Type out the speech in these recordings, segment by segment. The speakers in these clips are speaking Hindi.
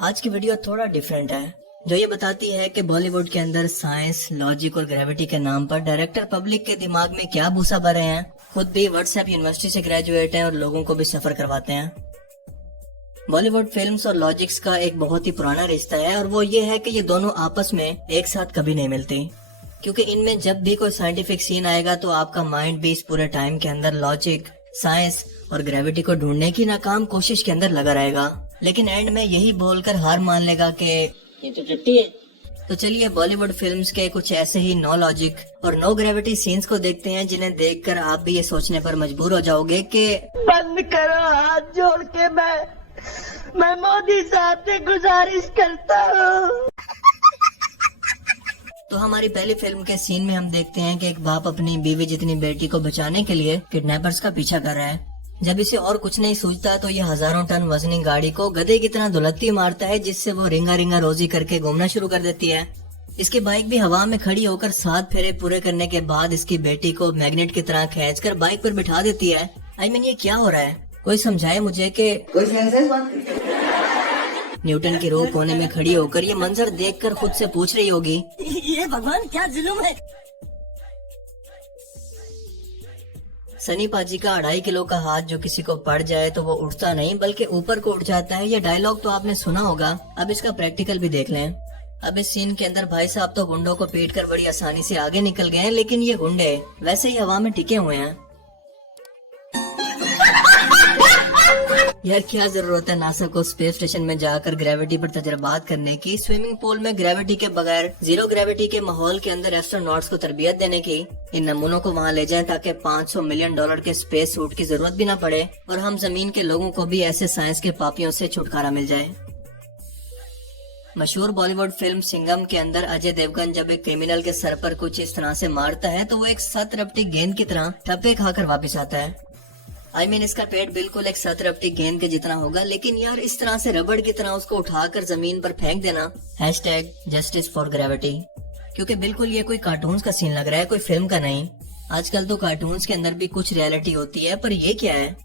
आज की वीडियो थोड़ा डिफरेंट है, जो ये बताती है कि बॉलीवुड के अंदर साइंस, लॉजिक और ग्रेविटी के नाम पर डायरेक्टर पब्लिक के दिमाग में क्या भूसा भरे हैं। खुद भी व्हाट्सएप यूनिवर्सिटी से ग्रेजुएट हैं और लोगों को भी सफर करवाते हैं। बॉलीवुड फिल्म्स और लॉजिक्स का एक बहुत ही पुराना रिश्ता है और वो ये है कि ये दोनों आपस में एक साथ कभी नहीं मिलती, क्योंकि इनमें जब भी कोई साइंटिफिक सीन आएगा तो आपका माइंड भी इस पूरे टाइम के अंदर लॉजिक, साइंस और ग्रेविटी को ढूंढने की नाकाम कोशिश के अंदर लगा रहेगा, लेकिन एंड में यही बोलकर हार मान लेगा कि ये तो टट्टी है। तो चलिए बॉलीवुड फिल्म्स के कुछ ऐसे ही नो लॉजिक और नो ग्रेविटी सीन्स को देखते हैं, जिन्हें देखकर आप भी ये सोचने पर मजबूर हो जाओगे कि बंद करो, हाथ जोड़ के मैं मोदी साहब से गुजारिश करता हूँ। तो हमारी पहली फिल्म के सीन में हम देखते हैं कि एक बाप अपनी बीवी जितनी बेटी को बचाने के लिए किडनैपर्स का पीछा कर रहा है। जब इसे और कुछ नहीं सूझता तो ये हजारों टन वजनी गाड़ी को गधे की तरह दुलत्ती मारता है, जिससे वो रिंगा रिंगा रोजी करके घूमना शुरू कर देती है। इसकी बाइक भी हवा में खड़ी होकर 7 फेरे पूरे करने के बाद इसकी बेटी को मैग्नेट की तरह खींचकर बाइक पर बिठा देती है। आई मीन ये क्या हो रहा है? कोई समझाए मुझे कि न्यूटन की रोक कोने में खड़ी होकर ये मंजर देखकर खुद से पूछ रही होगी, ये भगवान क्या जुल्म है। सनी पाजी का 2.5 किलो का हाथ जो किसी को पड़ जाए तो वो उठता नहीं बल्कि ऊपर को उठ जाता है। ये डायलॉग तो आपने सुना होगा, अब इसका प्रैक्टिकल भी देख लें। अब इस सीन के अंदर भाई साहब तो गुंडों को पीट कर बड़ी आसानी से आगे निकल गए हैं, लेकिन ये गुंडे वैसे ही हवा में टिके हुए हैं। यार क्या जरूरत है नासा को स्पेस स्टेशन में जाकर ग्रेविटी पर तजर्बात करने की, स्विमिंग पूल में ग्रेविटी के बगैर जीरो ग्रेविटी के माहौल के अंदर एस्ट्रोनॉट्स को तरबियत देने की। इन नमूनों को वहाँ ले जाएं ताकि $500 मिलियन के स्पेस सूट की जरूरत भी न पड़े और हम जमीन के लोगों को भी ऐसे साइंस के पापियों से छुटकारा मिल जाए। मशहूर बॉलीवुड फिल्म सिंघम के अंदर अजय देवगन जब एक क्रिमिनल के सर पर कुछ इस तरह से मारता है तो वो एक 7 रपटी गेंद की तरह ठप्पे खाकर वापस आता है। आई मीन इसका पेट बिल्कुल एक 7 रपटी गेंद के जितना होगा, लेकिन यार इस तरह से रबड़ की तरह उसको उठाकर जमीन पर फेंक देना। #जस्टिस फॉर ग्रेविटी, क्योंकि बिल्कुल ये कोई कार्टून्स का सीन लग रहा है, कोई फिल्म का नहीं। आजकल तो कार्टून्स के अंदर भी कुछ रियलिटी होती है, पर ये क्या है?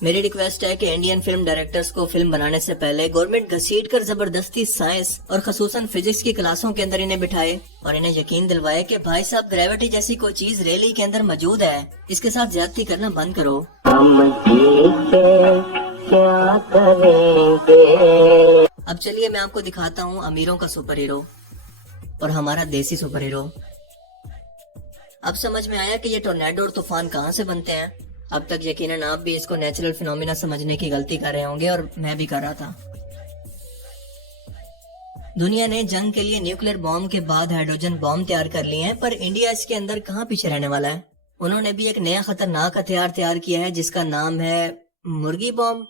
मेरी रिक्वेस्ट है कि इंडियन फिल्म डायरेक्टर्स को फिल्म बनाने से पहले गवर्नमेंट घसीट कर जबरदस्ती साइंस और खसूसन फिजिक्स की क्लासों के अंदर इन्हें बिठाए और इन्हें यकीन दिलवाए कि भाई साहब ग्रेविटी जैसी कोई चीज रियली के अंदर मौजूद है, इसके साथ ज्यादती करना बंद करो। क्या करेंगे? अब चलिए मैं आपको दिखाता हूँ अमीरों का सुपर हीरो और हमारा देसी सुपर हीरो। अब समझ में आया कि ये टोर्नेडो और तूफान कहाँ से बनते हैं। अब तक यकीनन आप भी इसको नेचुरल फिनोमिना समझने की गलती कर रहे होंगे और मैं भी कर रहा था। दुनिया ने जंग के लिए न्यूक्लियर बॉम्ब के बाद हाइड्रोजन बॉम्ब तैयार कर लिए हैं, पर इंडिया इसके अंदर कहाँ पीछे रहने वाला है। उन्होंने भी एक नया खतरनाक हथियार तैयार किया है जिसका नाम है मुर्गी बॉम्ब।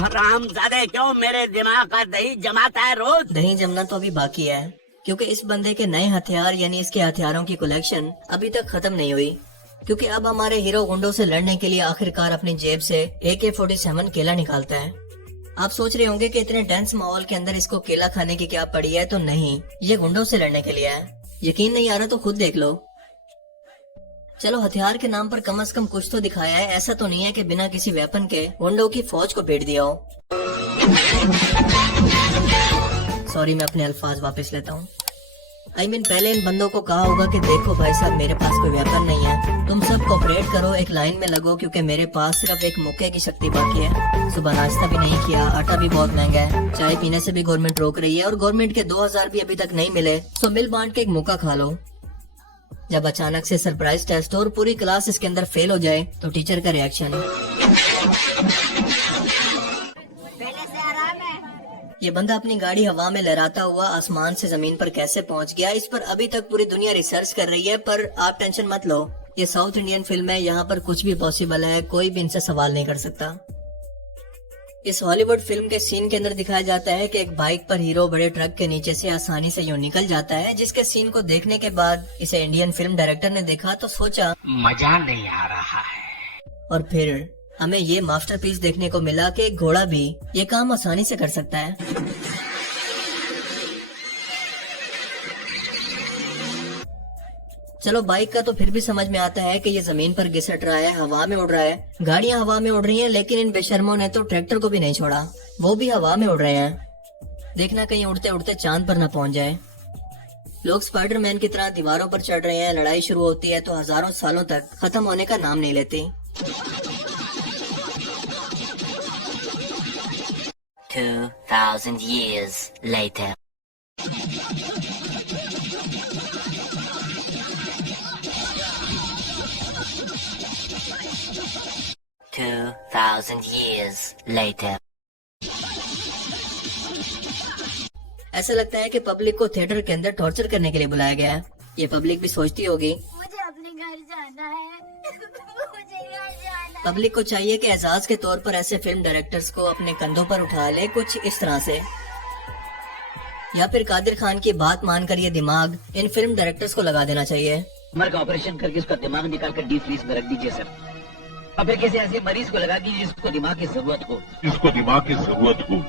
हरामजादे क्यों मेरे दिमाग का दही जमाता है रोज? दही जमना तो अभी बाकी है, क्योंकि इस बंदे के नए हथियार यानी इसके हथियारों की कलेक्शन अभी तक खत्म नहीं हुई। क्योंकि अब हमारे हीरो गुंडों से लड़ने के लिए आखिरकार अपनी जेब से AK-47 केला निकालता है। आप सोच रहे होंगे कि इतने टेंस माहौल के अंदर इसको केला खाने की क्या पड़ी है, तो नहीं, ये गुंडों से लड़ने के लिए है। यकीन नहीं आ रहा तो खुद देख लो। चलो हथियार के नाम पर कम से कम कुछ तो दिखाया है, ऐसा तो नहीं है कि बिना किसी वेपन के गुंडों की फौज को पीट दिया हो। सॉरी, मैं अपने अल्फाज वापस लेता हूँ। आई मीन पहले इन बंदों को कहा होगा कि देखो भाई साहब मेरे पास कोई वेपन नहीं है, तुम सब कोऑपरेट करो, एक लाइन में लगो, क्योंकि मेरे पास सिर्फ एक मुक्के की शक्ति बाकी है। सुबह नाश्ता भी नहीं किया, आटा भी बहुत महंगा है, चाय पीने से भी गवर्नमेंट रोक रही है और गवर्नमेंट के 2000 भी अभी तक नहीं मिले, तो मिल बांट के एक मुक्का खा लो। जब अचानक से सरप्राइज टेस्ट हो और पूरी क्लास इसके अंदर फेल हो जाए तो टीचर का रिएक्शन। ये बंदा अपनी गाड़ी हवा में लहराता हुआ आसमान से जमीन पर कैसे पहुंच गया, इस पर अभी तक पूरी दुनिया रिसर्च कर रही है, पर आप टेंशन मत लो, ये साउथ इंडियन फिल्म है, यहाँ पर कुछ भी पॉसिबल है, कोई भी इनसे सवाल नहीं कर सकता। इस हॉलीवुड फिल्म के सीन के अंदर दिखाया जाता है कि एक बाइक पर हीरो बड़े ट्रक के नीचे से आसानी से यूं निकल जाता है, जिसके सीन को देखने के बाद इसे इंडियन फिल्म डायरेक्टर ने देखा तो सोचा मजा नहीं आ रहा है, और फिर हमें ये मास्टरपीस देखने को मिला कि एक घोड़ा भी ये काम आसानी से कर सकता है। चलो बाइक का तो फिर भी समझ में आता है कि ये जमीन पर घिसट रहा है, हवा में उड़ रहा है। गाड़ियां हवा में उड़ रही हैं, लेकिन इन बेशर्मों ने तो ट्रैक्टर को भी नहीं छोड़ा, वो भी हवा में उड़ रहे हैं। देखना कहीं उड़ते उड़ते चांद पर न पहुंच जाए। लोग स्पाइडरमैन की तरह दीवारों पर चढ़ रहे हैं। लड़ाई शुरू होती है तो हजारों सालों तक खत्म होने का नाम नहीं लेती। 2000 years later. Two thousand years later. ऐसा लगता है कि पब्लिक को थिएटर के अंदर टॉर्चर करने के लिए बुलाया गया है। ये पब्लिक भी सोचती होगी मुझे अपने घर जाना है। मुझे घर जाना है। पब्लिक को चाहिए कि एजाज के तौर पर ऐसे फिल्म डायरेक्टर्स को अपने कंधों पर उठा ले, कुछ इस तरह से। या फिर कादिर खान की बात मानकर ये दिमाग इन फिल्म डायरेक्टर्स को लगा देना चाहिए। उमर का ऑपरेशन करके उसका दिमाग निकाल कर डीप फ्रीज में रख दीजिए सर, और फिर किसी ऐसे मरीज को लगा दीजिए जिसको दिमाग की जरूरत हो।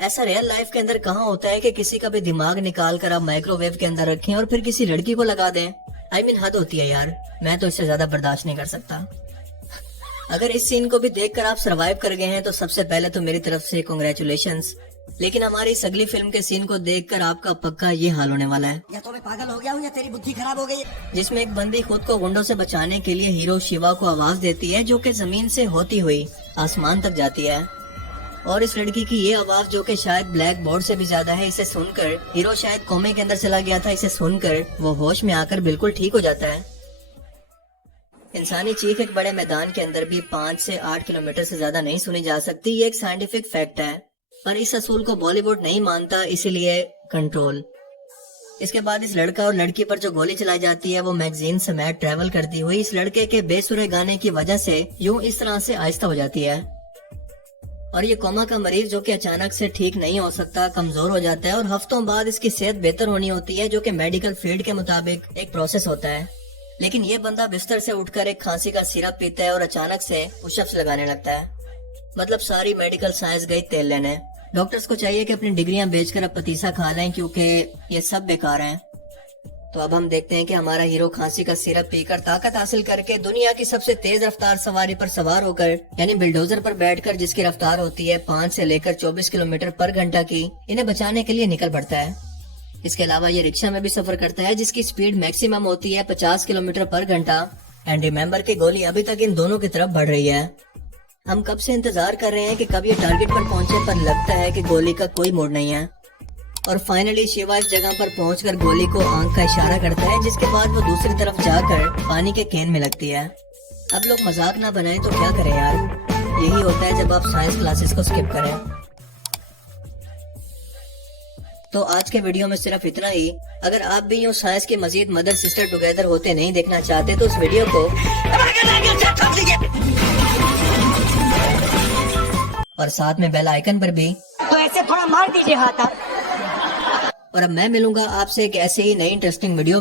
ऐसा रियल लाइफ के अंदर कहाँ होता है कि किसी का भी दिमाग निकाल कर आप माइक्रोवेव के अंदर रखें और फिर किसी लड़की को लगा दें। I mean, हद होती है यार, मैं तो इससे ज्यादा बर्दाश्त नहीं कर सकता। अगर इस सीन को भी देखकर आप सरवाइव कर गए हैं तो सबसे पहले तो मेरी तरफ से कांग्रेचुलेशंस। लेकिन हमारी इस अगली फिल्म के सीन को देखकर आपका पक्का ये हाल होने वाला है। या तो मैं पागल हो गया हूँ या तेरी बुद्धि खराब हो गई है। जिसमें एक बंदी खुद को गुंडों से बचाने के लिए हीरो शिवा को आवाज देती है, जो कि जमीन से होती हुई आसमान तक जाती है। और इस लड़की की ये आवाज, जो कि शायद ब्लैक बोर्ड से भी ज्यादा है, इसे सुनकर हीरो शायद कोमे के अंदर चला गया था। इसे सुनकर वो होश में आकर बिल्कुल ठीक हो जाता है। इंसानी चीख एक बड़े मैदान के अंदर भी 5 से 8 किलोमीटर से ज्यादा नहीं सुनी जा सकती। ये एक साइंटिफिक फैक्ट है, पर इस असूल को बॉलीवुड नहीं मानता, इसीलिए कंट्रोल। इसके बाद इस लड़का और लड़की पर जो गोली चलाई जाती है वो मैगजीन समेत ट्रेवल करती हुई इस लड़के के बेसुरे गाने की वजह से यूं इस तरह से आहिस्ता हो जाती है। और ये कोमा का मरीज, जो कि अचानक से ठीक नहीं हो सकता, कमजोर हो जाता है और हफ्तों बाद इसकी सेहत बेहतर होनी होती है, जो कि मेडिकल फील्ड के मुताबिक एक प्रोसेस होता है। लेकिन ये बंदा बिस्तर से उठकर एक खांसी का सिरप पीता है और अचानक से पुशअप्स लगाने लगता है। मतलब सारी मेडिकल साइंस गई तेल लेने। डॉक्टर्स को चाहिए कि अपनी डिग्रियां बेचकर अब पतीसा खा लें, क्योंकि ये सब बेकार हैं। तो अब हम देखते हैं कि हमारा हीरो खांसी का सिरप पीकर ताकत हासिल करके दुनिया की सबसे तेज रफ्तार सवारी पर सवार होकर, यानी बिल्डोजर पर बैठकर, जिसकी रफ्तार होती है 5 से लेकर 24 किलोमीटर पर घंटा की, इन्हें बचाने के लिए निकल पड़ता है। इसके अलावा ये रिक्शा में भी सफर करता है, जिसकी स्पीड मैक्सिमम होती है 50 किलोमीटर पर घंटा। एंड रिमेम्बर की गोली अभी तक इन दोनों की तरफ बढ़ रही है। हम कब से इंतजार कर रहे हैं कि कब ये टारगेट पर पहुंचे, पर लगता है कि गोली का कोई मोड़ नहीं है। और फाइनली शिवा इस जगह पर पहुंचकर गोली को आंख का इशारा करता है, जिसके बाद वो दूसरी तरफ जाकर पानी के कैन में लगती है। अब लोग मजाक ना बनाएं तो क्या करें यार, यही होता है जब आप साइंस क्लासेस को स्किप करें। तो आज के वीडियो में सिर्फ इतना ही। अगर आप भी यूँ साइंस के मजीद मदर सिस्टर टुगेदर होते नहीं देखना चाहते तो इस वीडियो को और साथ में बेल आइकन पर भी तो ऐसे थोड़ा मार दीजिए हाथ आप। और अब मैं मिलूंगा आपसे एक ऐसे ही नई इंटरेस्टिंग वीडियो में।